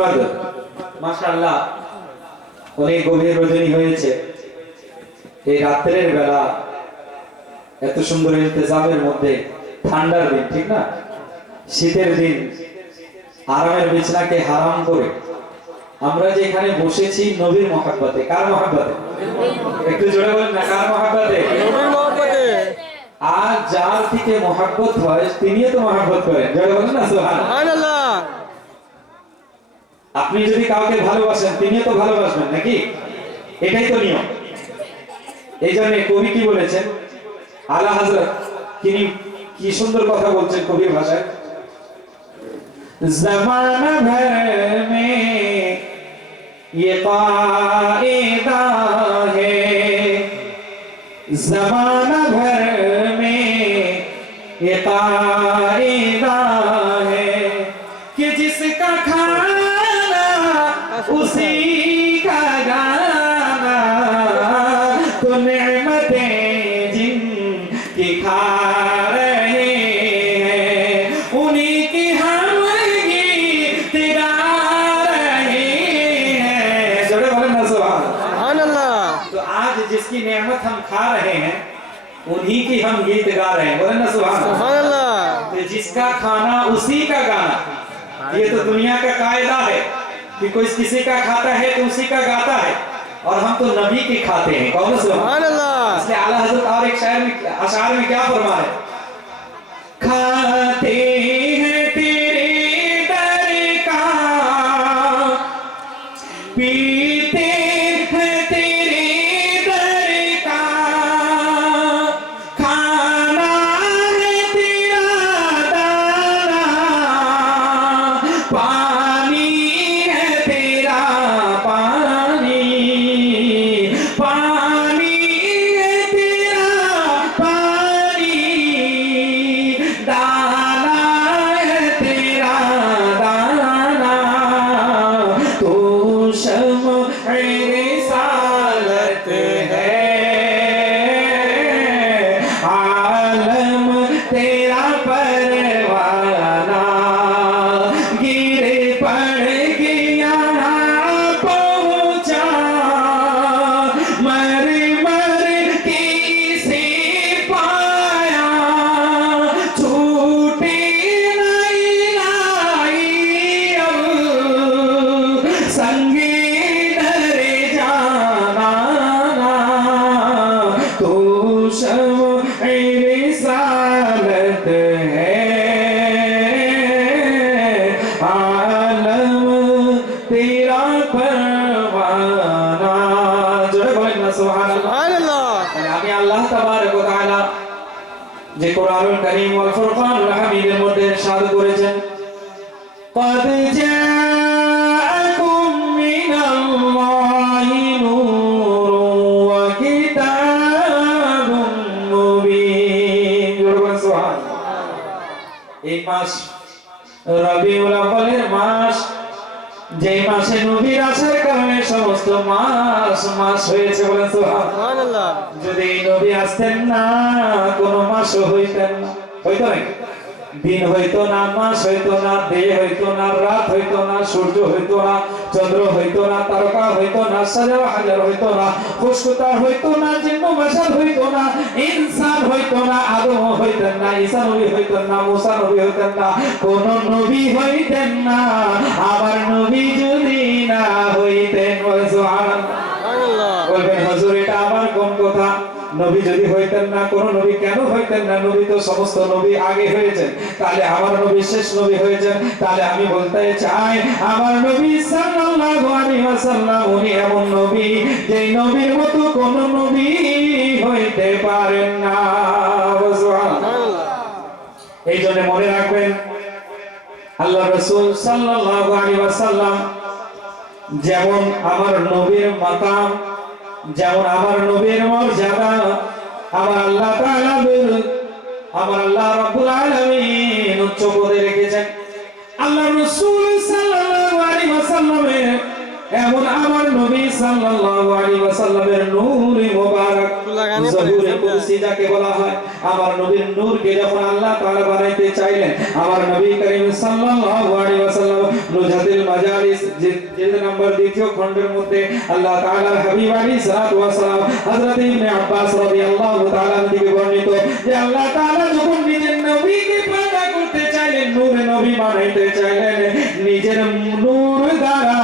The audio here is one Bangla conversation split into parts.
মোহাম্মদ মাশাআল্লাহ অনেক গভীর রজনী হয়েছে। এই রাতের বেলা এত সুন্দর ইন্তজামের মধ্যে, ঠান্ডার দিন ঠিক না, শীতের দিন আরামের বিছানাকে হারাম করে আমরা যে এখানে বসেছি নবীর মহব্বতে। কার মহব্বতে? একটু জোরে বলেন না, কার মহব্বতে? নবীর মহব্বতে। আর যার থেকে মহব্বত হয় তিনিও তো মহব্বত করেন, জোরে বলেন না সুবহানাল্লাহ। আপনি যদি কাউকে ভালোবাসেন তিনিও তো ভালোবাসবেন নাকি? এটাই তো নিয়ম। এই জন্য কবি কি বলেছেন, আলা হযরত তিনি কি সুন্দর কথা বলছেন কবির ভাষায়, ज़माना भर में ये कायदा है, ज़माना भर में ये कायदा है कि जिसका खाना उसी का गाना, तो नेमतें जिनकी खा रहे हैं उन्हीं की जिसकी नेमत हम खा रहे हैं उन्हीं की हम गीत गा रहे हैं, बोले ना सुभान अल्लाह। तो जिसका खाना उसी का गाना, ये तो दुनिया का कायदा है कि कोई किसी का खाता है तो उसी का गाता है, और हम तो नबी के खाते हैं। कौन सुभान अल्लाह। इसलिए आला हज़रत और एक शायर में अशार में क्या फरमा है, खाते हैं तेरे दर का, पीते हैं तेरे दर का, खाना है तेरा दाना, पानी है तेरा पानी, पानी है तेरा पानी, दाना है तेरा दाना, तो शम्अ रिसालत है, आलम तेरा परवाना, गिरे पड़ गया पहुंचा, मर मर के इसे पाया, छूटे नहीं लाई अब संगे डरे जाना, तो शम्अ रिसालत है, आलम तेरा परवाना। जोरे बोलें ना सुभान अल्लाह। আমি আল্লাহ তাবারক ওয়া তাআলা যে কোরআনুল কারীম ওয়াল ফুরকানুল হামিদের মধ্যে ইরশাদ করেছেন, قد جاءكم من الله نور وكتاب مبين। এই মাস রবিউল আউয়ালের মাস, যে মাসে নবীর আসার কারণে সমস্ত মাস মাস হয়েছে, বলেন সুবহানাল্লাহ। যদি নবী আসতেন না কোন মাস হইতেন না, হইতো নাকি? দিন হইতো না, মাস হইতো না, দেহ হইতো না, রাত হইতো না, সূর্য হইতো না, চন্দ্র হইতো না, তারকা হইতো না, সাজার হাজার হইতো না, খুশকুতার হইতো না, জিন্ন বাশার হইতো না, ইনসান হইতো না, আদম হইতেন না, ঈসা নবী হইতেন না, মুসা নবী হইতেন না, কোন নবী হইতেন না আমার নবী যদি না হইতেন। সুবহানাল্লাহ। বলবেন হুজুর এটা আবার কোন কথা, নবী যদি হইতেন না, কোন নবী কেন হইতেন না? নবী তো সমস্ত নবী আগে হয়েছেন, তাহলে আমার নবী শেষ নবী হয়েছেন। তাহলে আমি বলতে চাই আমার নবী সাল্লাল্লাহু আলাইহি ওয়াসাল্লাম উনি এমন নবী যেই নবীর মতো কোন নবী হইতে পারেন না। সুবহানাল্লাহ। এই জন্য মনে রাখবেন আল্লাহ রাসূল সাল্লাল্লাহু আলাইহি ওয়াসাল্লাম যেমন আমার নবীর মাকাম, যেমন আমার নবীর মর্যাদা, আমার আল্লাহ তাআলা আমার আল্লাহ রাব্বুল আলামিন উচ্চ পদে রেখেছেন। আল্লাহ রাসূল সাল্লাল্লাহু আলাইহি ওয়াসাল্লামের এমন আমার নবী সাল্লাল্লাহু আলাইহি ওয়াসাল্লামের নূরে মুবারক জহুরে কুদসি যাকে বলা হয়, আমার নবীর নূরকে যখন আল্লাহ তাআলা বানাইতে চাইলেন, আমার নবী করিম সাল্লাল্লাহু আলাইহি ওয়াসাল্লাম নুজাতিল মাজালিস যে নাম্বার দ্বিতীয় খণ্ডের মধ্যে আল্লাহ তাআলার হাবিব আলাইহিস সালাতু ওয়াস সালাম হযরত ইবনে আব্বাস রাদিয়াল্লাহু তাআলা থেকে বর্ণিত যে আল্লাহ তাআলা যখন নিজের নবীকে পয়দা করতে চাইলেন, নূরে নবী বানাইতে চাইলেন, নিজের নূর দ্বারা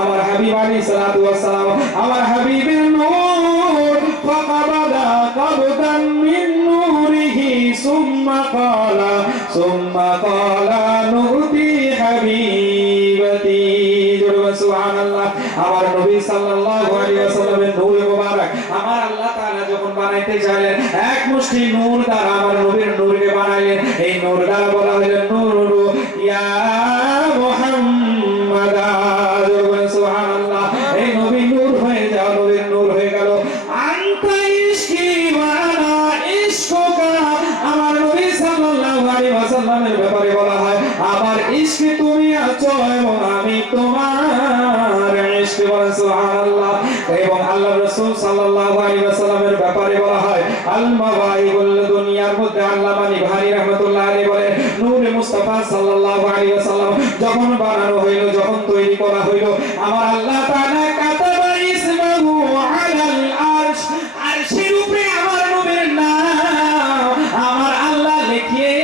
আমার হাবিব আলাইহিস সালাতু ওয়াস সালাম আমার হাবিবের নূর ফাকাবাদা কাবদান মিন নূরিহি সুম্মা ক্বালা নুতি হাবিবতি। সুবহানাল্লাহ। আমার নবী সাল্লাল্লাহু আলাইহি ওয়াসাল্লামের নূর মুবারক আমার আল্লাহ তাআলা যখন বানাইতে চাইলেন, এক মুষ্টি নূর দ্বারা আমার নবীর নূরকে বানাইলেন। এই নূর দ্বারা বলা হলো নূর ইয়া মুহাম্মাদ। সুবহানাল্লাহ। এই নবী নূর হয়ে যাও, নবীর নূর হয়ে গেল। আনতা ইশকি ওয়া আনা ইশকুকা। আমার নবী সাল্লাল্লাহু আলাইহি ওয়াসাল্লামের ব্যাপারে বলা হয় আমার ইশকে তুমি আছো এবং আমি তোমার ইশকে। সুবহানাল্লাহ। এবং আল্লাহ রাসূল সাল্লাল্লাহু আলাইহি ওয়াসাল্লামের ব্যাপারে বলা হয় আল মাওয়াইবুল দুনিয়ার মধ্যে আল্লামা নিভানি রাহমাতুল্লাহ আলাইহি বলে নূরে মুস্তাফা সাল্লাল্লাহু আলাইহি ওয়াসাল্লাম যখন বানানো হইল, যখন তৈরি করা হইল, আমার আল্লাহ তাআলা কাতাবা ইসমাহু আলাল আরশ। আরশের উপরে আমার নবীর নাম আমার আল্লাহ লিখিয়ে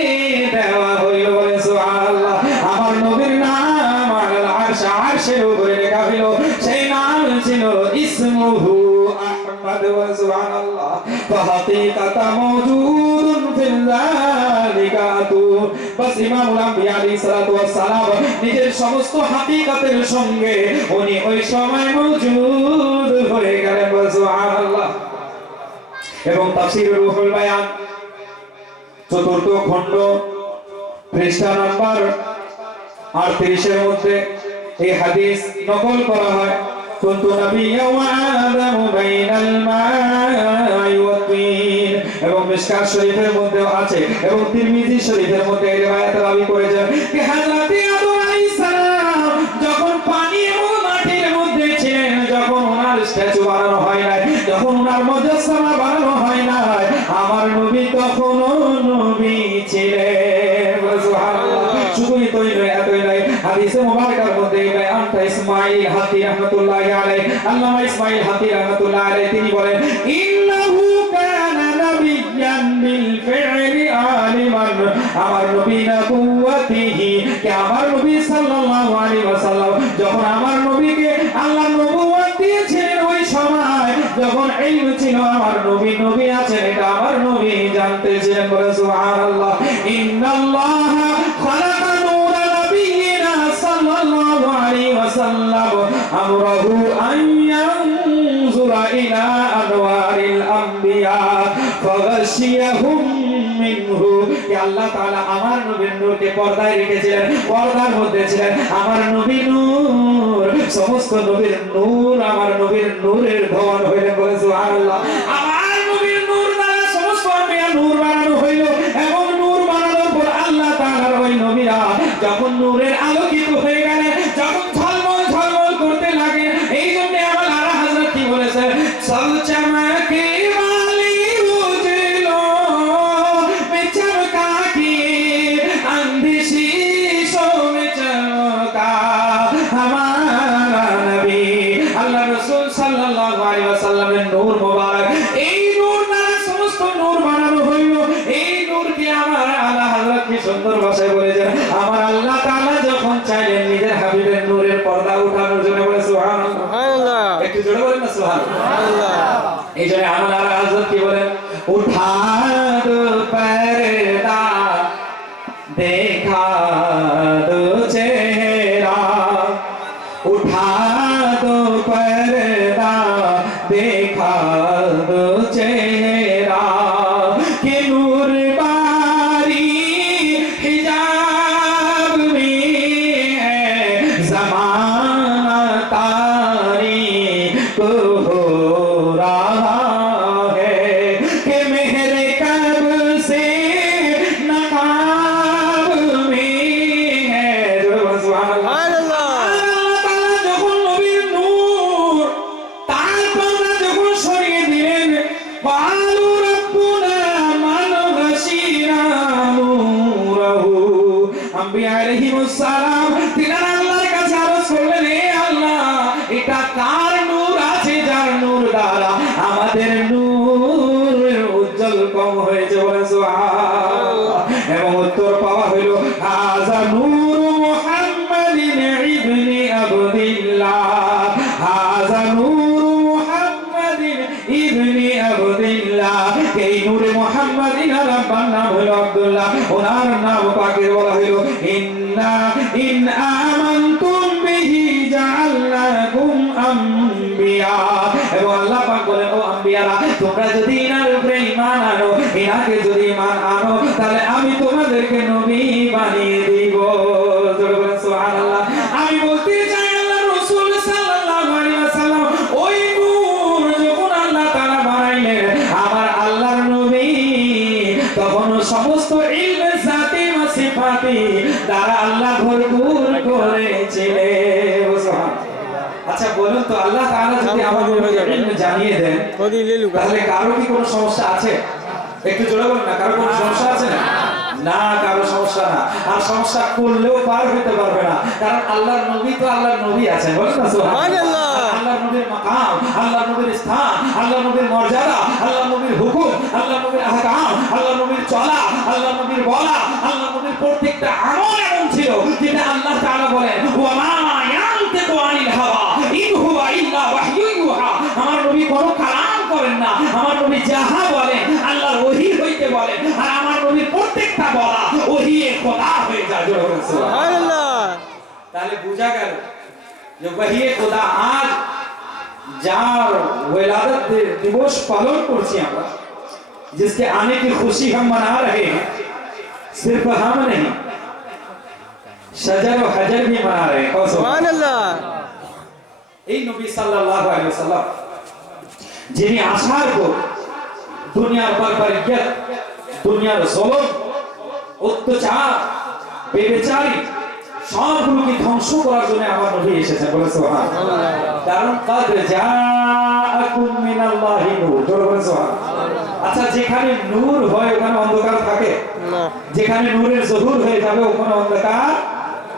দেওয়া হইল। বলে সুবহানাল্লাহ। আমার নবীর নাম আলাল আরশ, আরশের উপরে লেখা হইল। সেই নাম ছিল ইসমুহু আহমদ। সুবহানাল্লাহ। ফাহাকিকাতা মাওজুদুন ফিল যালিকাতু। বাস ইমামুল আম্বিয়া আলাইহিস সালাতু ওয়াস সালাম নিজের সমস্ত হাকিকাতের সঙ্গে উনি ওই সময় মওজুদ হয়ে গেলেন। সুবহানাল্লাহ। এবং তাফসীরুল রুহুল বায়ান চতুর্থ খণ্ড পৃষ্ঠা নাম্বার 38 এর মধ্যে এই হাদিস নকল করা হয়। কুনতু নাবিয়্যা ওয়া আদামু বাইনাল মা'i ওয়াত তিন। এবং মিশকাত শরীফের মধ্যেও আছে এবং তিরমিজি শরীফের মধ্যে এই riwayat রাবি করেছেন যে হযরত আদম আলাইহিস সালাম যখন পানি এবং মাটির মধ্যে ছিলেন, যখন ওনার স্ট্যাচু বানানো হয় নাই, যখন ওনার মুজাসসামা বানানো হয় নাই, আমার নবী তখনও নবী ছিলেন। সুবহানাল্লাহ। শুধুই তো নয়, এতই নয়, হাদিসে মুবারকার মধ্যে বয়ানটা ইসমাঈল হাতি রাহমাতুল্লাহি আলাইহি, আল্লামা ইসমাঈল হাতি রাহমাতুল্লাহি আলাইহি তিনি বলেন ইন্নাহু কানা নাবিয়্যান বিল ফি'লি আলিমান। আমার নবী নবুওয়াতিহি কে আমার নবী সাল্লাল্লাহু আলাইহি ওয়াসাল্লাম যখন আমার নবীকে আল্লাহ নবুওয়াত দিয়েছিলেন, ওই সময় যখন ইলম ছিল আমার নবী নবী আছেন এটা আমার নবী জানতে ছিলেন। বলে সুবহানাল্লাহ। ইন্নাল্লাহা খালাকা নূরা নাবিয়্যিনা সাল্লাল্লাহু আলাইহি ওয়াসাল্লাম আমরাহু আন ইয়ানজুরা ইলা আনওয়ারিল আম্বিয়া ফাগাশিয়াহুম মিনহু। আল্লাহ তাআলা আমার নবীর নূরকে পর্দায় রেখেছিলেন, পর্দার মধ্যে ছিলেন আমার নবী নূর। সমস্ত নবীর নূর আমার নবীর নূরের ধন হইলেন। বলে সুবহানাল্লাহ। আমার নবীর নূর দ্বারা সমস্ত আম্বিয়া নূর বানানো হইল এবং নূর বানানোর পর আল্লাহ তাআলার ওই নবীরা যখন নূরের আলোকিত হয়ে গেলেন, যখন ঝলমল ঝলমল করতে লাগে, এই জন্য আমার আলা হযরত কি বলেছেন সব চমকে वाली उजलो में चमका की अंधी शीशों में चमका हमारा नबी। अल्लाह रसूल सल्लल्लाहु अलैहि वसल्लमेর নূর মোবারক, এই নূর দ্বারা সমস্ত নূর বানানো হইল। এই নূরকে আমার আলা হযরত কি সুন্দর ভাষায় বলেছেন আমার আল্লাহ তাআলা যখন চাইলেন নিজের হাবিবের নূরের পর্দা উঠানোর জন্য। বলে সুবহানাল্লাহ। একটু জোরে বলেন না সুবহানাল্লাহ। এই জন্য আমার আলা হযরত কি বলেন উঠা দো পর্দা देखा दो चेहरा, उठा दो पर्दा देखा दो चेहरा के नूर बारी हिजाब में है ज़माना तारीक हो रहा है कि मेरे कब से नकाब में है। सुबहानाल्लाह। যখন নবীর নূর তার পর্দা যখন সরিয়ে দিলেন, قالوا ربنا من নবিয়ারা তোমরা যদি ইনার উপরে ঈমান আনো, ইনাকে যদি ঈমান আনো, তাহলে আমি তোমাদেরকে নবী বানিয়ে দিব। জোরে বলেন সুবহানাল্লাহ। আমি বলতে চাই আল্লাহ রাসূল সাল্লাল্লাহু আলাইহি ওয়াসাল্লাম ওই নূর যখন আল্লাহ তাআলা বানাইলেন আমার আল্লাহর নবী, তখন সমস্ত ইলমে জাতি ওয়া সিফাতি দ্বারা আল্লাহ ভরপুর করেছিলেন। আচ্ছা বলুন তো, আল্লাহ তাআলা যদি আমাদের ইলম জানিয়ে দেন তাহলে কারো কি কোনো সমস্যা আছে? একটু জোরে বলুন না, কারো কোনো সমস্যা আছে না? না, কারো সমস্যা না। আর সমস্যা করলেও পার হইতে পারবে না, কারণ আল্লাহর নবী তো আল্লাহর নবী আছেন। বলেন না সুবহানাল্লাহ। আল্লাহর নবীর মাকাম, আল্লাহর নবীর স্থান, আল্লাহর নবীর মর্যাদা, আল্লাহর নবীর হুকুম, আল্লাহর নবীর আহকাম, আল্লাহর নবীর চলা, আল্লাহর নবীর বলা, আল্লাহর নবীর প্রত্যেকটা আমল এমন ছিল যেটা আল্লাহ তাআলা বলেন ওয়া মা ইয়ানতিকু আনিল হাওয়া ইন হুয়া ইল্লা ওয়াহয়ুন ইউহা। আমার নবী কোনো কালাম করেন না, আমার নবী যাহা বলেন আল্লাহর ওহী হইতে বলেন, আর আমার নবীর প্রত্যেকটা বলা ওহীয়ে খোদা হয়ে যায়। সুবহানাল্লাহ। তাহলে বোঝা গেল যে ওহীয়ে খোদা আজ যার विलादत दिवस पालन করছি আমরা, जिसके आने की खुशी हम मना रहे हैं, सिर्फ हम नहीं शजर और हजर भी मना रहे हैं। सुबहानाल्लाह। এই নবী সাল্লাল্লাহু আলাইহি ওয়াসাল্লাম যিনি আসার পর দুনিয়ার বারবারিয়ত, দুনিয়ার জুলুম, অত্যাচার, বেবিচারি সবগুলোকে ধ্বংস করার জন্য আমার নবী এসেছেন। বলে সুবহানাল্লাহ। কারণ কাদ জাআকুম মিনাল্লাহি নূর। বলে সুবহানাল্লাহ। আচ্ছা, যেখানে নূর হয় ওখানে অন্ধকার থাকে না, যেখানে নূরের জহুর হয়ে যাবে ওখানে অন্ধকার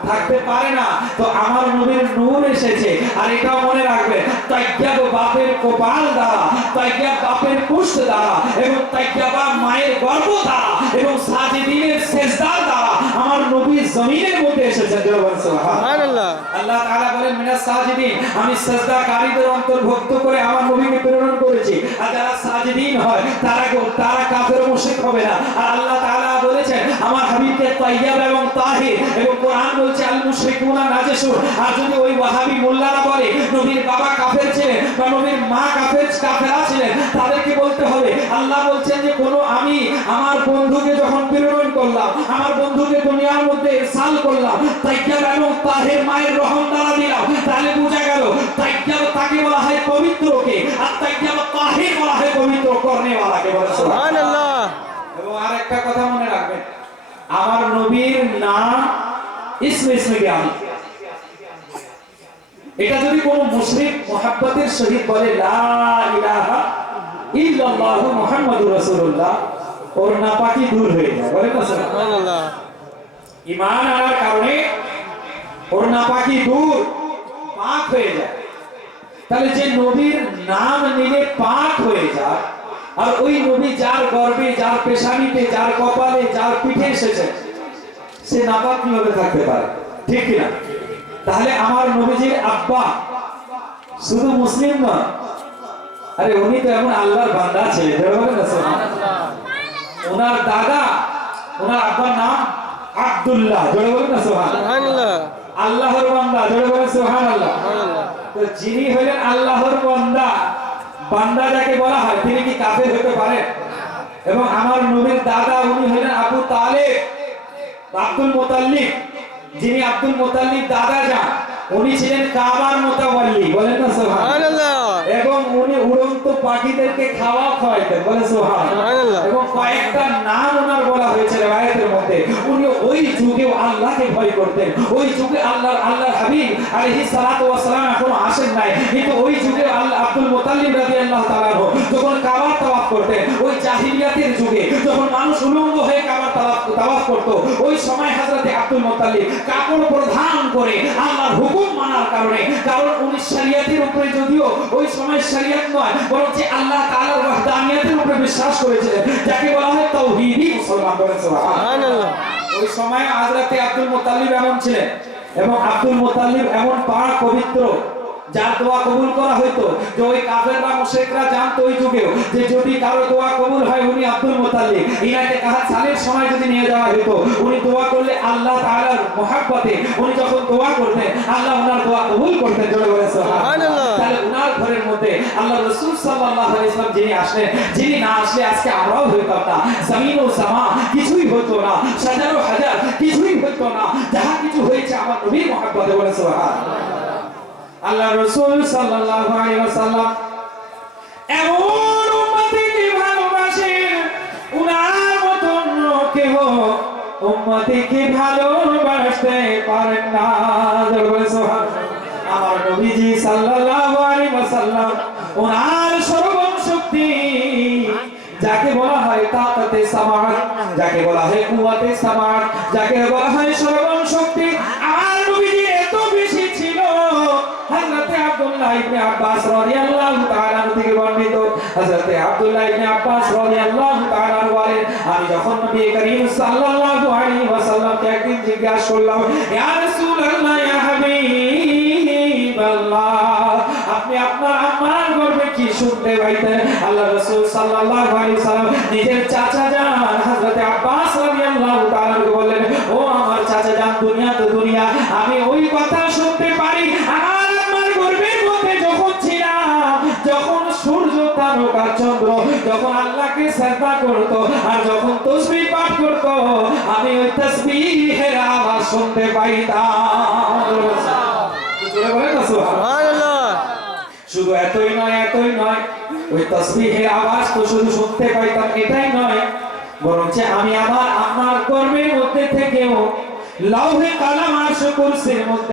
থাকতে পারে না। তো আমার নবীর নূর এসেছে, আর এটাও মনে রাখবে তাইয়্যাব বাপের কপাল দ্বারা, তাইয়্যাব বাপের কুষ্ঠ দ্বারা, এবং তাইয়্যাবা মায়ের গর্ভ দ্বারা, এবং সাজিদিনের সিজদার দ্বারা আমার নবী জমিনের মধ্যে এসেছেন। সুবহানাল্লাহ। আল্লাহ তাআলা বলেন মিনাস সাজিদিন, আমি সিজদাকারীদের অন্তর্ভুক্ত করে আমার নবীকে প্রেরণ করেছি, আর যারা সাজিদিন হয় তারা কাফের ও মুশরিক হবে না। আর আল্লাহ তাআলা বলেছেন আমার হাবিবকে তাইয়্যাব এবং তাহির, এবং কোরআন বলছে আল মুশরিকুনা নাজিসুন। আর যদি ওই ওয়াহাবি মোল্লারা বলে নবীর বাবা কাফের ছিলেন বা নবীর মা কাফেরা ছিলেন, তাদেরকে বলতে হবে আল্লাহ বলছেন যে আমি আমার বন্ধুকে যখন প্রেরণ করলাম, আমার বন্ধুকে দুনিয়ার মধ্যে ইরসাল করলাম, তাইয়্যাব এবং তাহির মায়ের রহম দ্বারা দিলাম। তাহলে বোঝা গেল তাইয়্যাব তাকে বলা হয় পবিত্রকে, আর তাইয়্যাব তাহির বলা হয় পবিত্র করনে ওয়ালাকে। বলে সুবহানাল্লাহ। এবং আরেকটা কথা মনে রাখবেন, আমার নবীর নাম ইসমে জ্ঞানী। এটা যদি কোনো মুশরিক মুহাব্বতের সহিত বলে লা ইলাহা ইল্লাল্লাহু মুহাম্মাদুর রাসূলুল্লাহ, ওর নাপাকি দূর হয়ে যায়। বলেন না সুবহানাল্লাহ। ঈমান আনার কারণে ওর নাপাকি দূর, পাক হয়ে যায়। তাহলে যে নবীর নাম নিলে পাক হয়ে যায়, আর ওই নবী যার গর্ভে, যার পেশানিতে, যার কপালে, যার পিঠে এসেছে, সে নাপাক কিভাবে থাকতে পারে? ঠিক কিনা? তাহলে আমার নবীজির আব্বা শুধু মুসলিম নয়, আরে উনি তো এমন আল্লাহর বান্দা ছিলেন। ওনার দাদা, ওনার আব্বার নাম আব্দুল্লাহ। জোরে বলেন না সুবহানাল্লাহ। আল্লাহর বান্দা। জোরে বলেন সুবহানাল্লাহ। তো যিনি হলেন আল্লাহর বান্দা যাকে বলা হয়, তিনি কি কাফের হতে পারেন? এবং আমার নবীর দাদা উনি হলেন আবু তালেব, আব্দুল মুতাল্লিব। যিনি আব্দুল মুতাল্লিব দাদা যান, উনি ছিলেন কাবার মুতাওয়াল্লি। বলেন না সুবহানাল্লাহ। এবং উনি উড়ন্ত পাখিদেরকে খাওয়া খাওয়াইতেন। বলে সুবহানাল্লাহ। এবং কয়েকটা নাম ওনার বলা হয়েছে riwayat-এর মধ্যে। উনি ওই যুগেও আল্লাহকে ভয় করতেন। ওই যুগে আল্লাহর হাবিব আলাইহিস সালাতু ওয়াস সালাম এখনো আসেন নাই, কিন্তু ওই যুগে আব্দুল মুতাল্লিব রাদিয়াল্লাহু তাআলা যখন কাবার তাওয়াফ করতেন, ওই জাহিলিয়াতের যুগে যখন মানুষ উলঙ্গ হয়ে কাবার তাওয়াফ করত, ওই সময় হযরত আব্দুল মুতাল্লিব কাপড় পরিধান করে আল্লাহর হুকুম মানার কারণে, কারণ উনি শরীয়তের উপরে যদিও ওই সময় শরীয়ত নয় বরং যে আল্লাহ তাআলার ওয়াহদানিয়তের উপরে বিশ্বাস করেছিলেন, যাকে বলা হয় তাওহীদি মুসলমান। বলেন সুবহানাল্লাহ। ওই সময় হযরত আব্দুল মুতাল্লিব এমন ছিলেন, এবং আব্দুল মুতাল্লিব এমন পাক পবিত্র যার দোয়া কবুল করা হইতো, যে ওই কাফেররা মুশরিকরা জানতো ওই যুগেও যে যদি কারো দোয়া কবুল হয় উনি আব্দুল মুতাল্লিব। ইনাকে কাহাত সালের সময় যদি নিয়ে যাওয়া হইতো, উনি দোয়া করলে আল্লাহ তাআলার মহব্বতে উনি যখন দোয়া করতেন আল্লাহ ওনার দোয়া কবুল করতেন। জোরে বলেন সুবহানাল্লাহ। তাহলে ওনার ঘরের মধ্যে আল্লাহ রাসূল সাল্লাল্লাহু আলাইহি ওয়াসাল্লাম যিনি আসলেন, যিনি না আসলে আজকে আমরাও হইতাম না, জমিন ও সামা কিছুই হতো না, হাজার হাজার কিছুই হতো না, যাহা কিছু হয়েছে আমার নবীর মহব্বতে। বলে সুবহানাল্লাহ। আল্লাহ রাসূল সাল্লাল্লাহু আলাইহি ওয়াসাল্লাম এমন উম্মতকে ভালোবাসেন, উনার মতন কেউ উম্মতকে ভালোবাসতে পারেন না। বলে সুবহানাল্লাহ। আমার নবীজি সাল্লাল্লাহু আলাইহি ওয়াসাল্লাম ওনার সর্বম শক্তি, যাকে বলা হয় তাকাতে সামাত, যাকে বলা হয় কুওয়াতে সামাত, যাকে বলা হয় সর্বম শক্তি, আমার নবীজি এত বেশি ছিল। হযরতে আব্দুল্লাহ ইবনে আব্বাস রাদিয়াল্লাহু তাআলা থেকে বর্ণিত, হযরতে আব্দুল্লাহ ইবনে আব্বাস রাদিয়াল্লাহু তাআলা বলেন, আমি যখন নবী করিম সাল্লাল্লাহু আলাইহি ওয়াসাল্লামকে একদিন জিজ্ঞাসা করলাম, ইয়া রাসূলুল্লাহ ইয়া হাবিবাল্লাহ, আপনি আপনার আম্মার গর্ভে কি শুনতে পাইতেন? আল্লাহ রাসূল সাল্লাল্লাহু আলাইহি ওয়াসাল্লাম নিজের চাচা জান হযরতে আব্বাস রাদিয়াল্লাহু তাআলা বললেন, ও আমার চাচা জান, দুনিয়া তো দুনিয়া, আমি ওই কথা শুনতে পারি আমার আম্মার গর্ভের মধ্যে যখন ছিলাম, যখন সূর্য তারকা চন্দ্র যখন আল্লাহকে সিজদা করত আর যখন তাসবিহ পাঠ করত, আমি ওই তাসবিহের আওয়াজ শুনতে পাইতাম। জোরে বলেন না সুবহানাল্লাহ। শুধু এতই নয়, ওই তাসবিহের আওয়াজ তো শুধু শুনতে পাইতাম এটাই নয়, বরঞ্চ আমি আমার আম্মার গর্ভের মধ্যে থেকেও লাউহে কালাম আরশ কুরসির মধ্যে